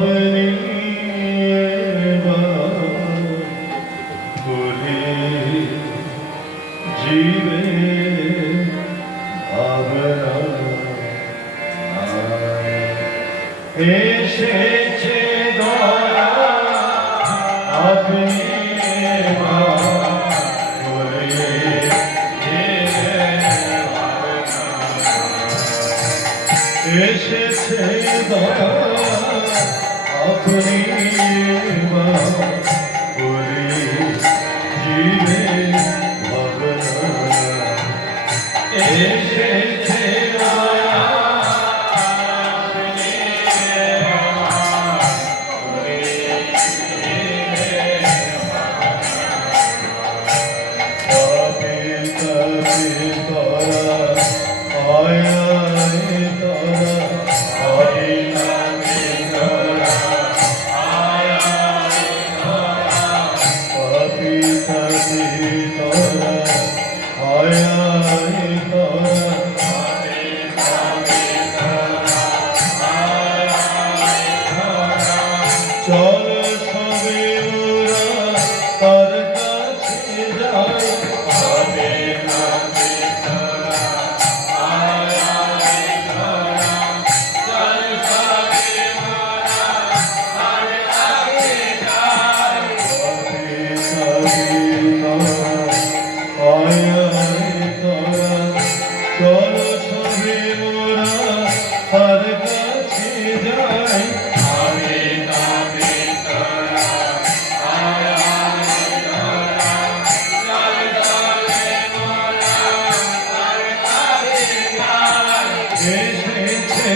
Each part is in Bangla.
अपनी बोली जीवे भावना एसेছে দয়া আপনি এসেছে দয়া আপনি বলি জীবে ভাবনা এসেছে দয়া আপনি চল সবে ওরা তার কাছে যায় হবে না বেচারা আয় আয় ধরা চল সবে ওরা তার কাছে যায় হবে সবে ধরা আয় আয় ধরা চল সবে ওরা তার কাছে যায় এসেছে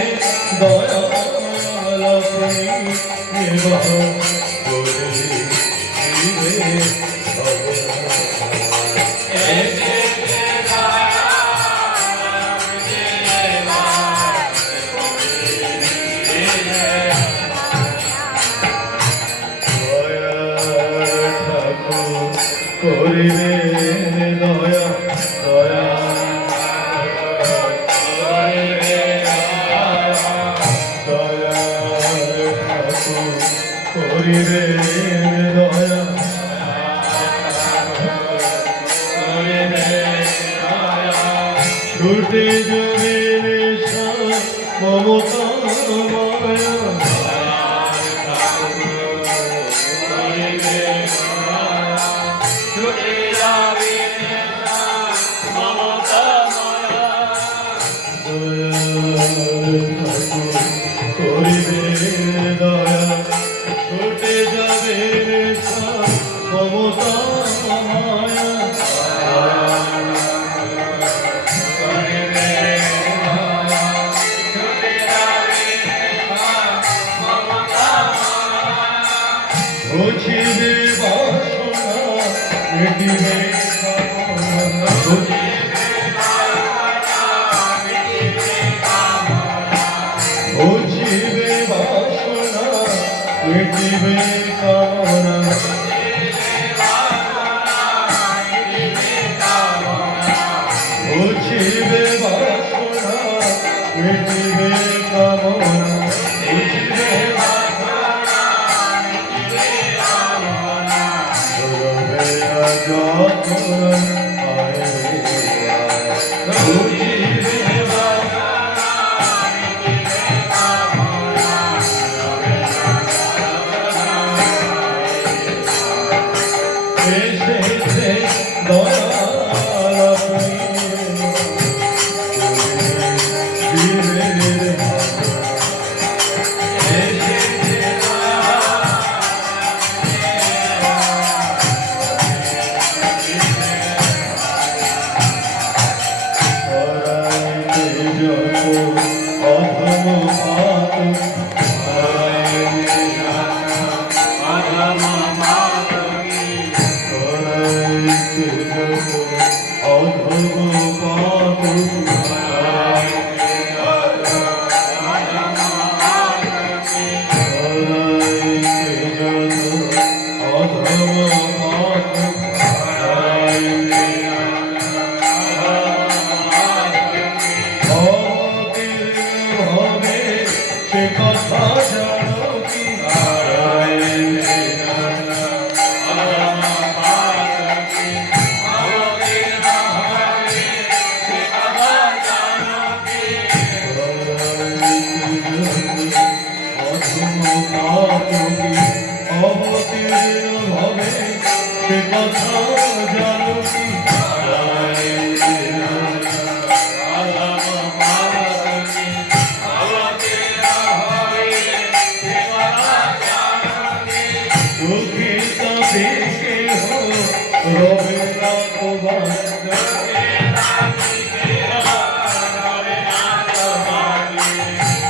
দয়াল আপনি বলে জীবে করিবে দয়া দয়া করিবে দয়া ছুটে যাবে মমতা মায়া ছুটে যাবে মমতা মায়া করিবে দয়া ছুটে যাবে মমতা মায়া বুঝিবে বাসনা মিটিবে কামনা বুঝিবে বাসনা মিটিবে কামনা বুঝিবে বাসনা মিটিবে কামনা বুঝিবে যখন এসেছে দয়াল আপনি জীবের কথা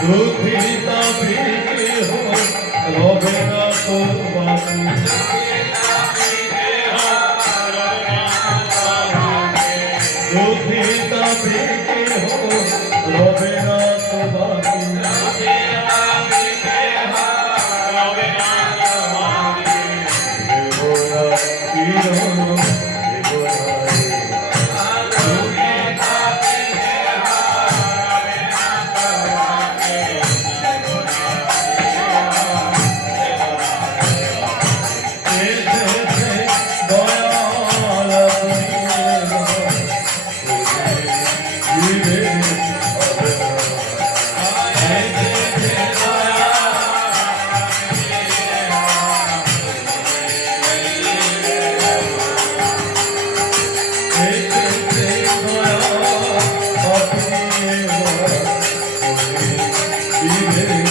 দুঃখিতা বিদেহ রবে না তো বাকি দুঃখিতা বিদেহ রবে না তো বাকি দেবরা কিরণ দেবরা Amen.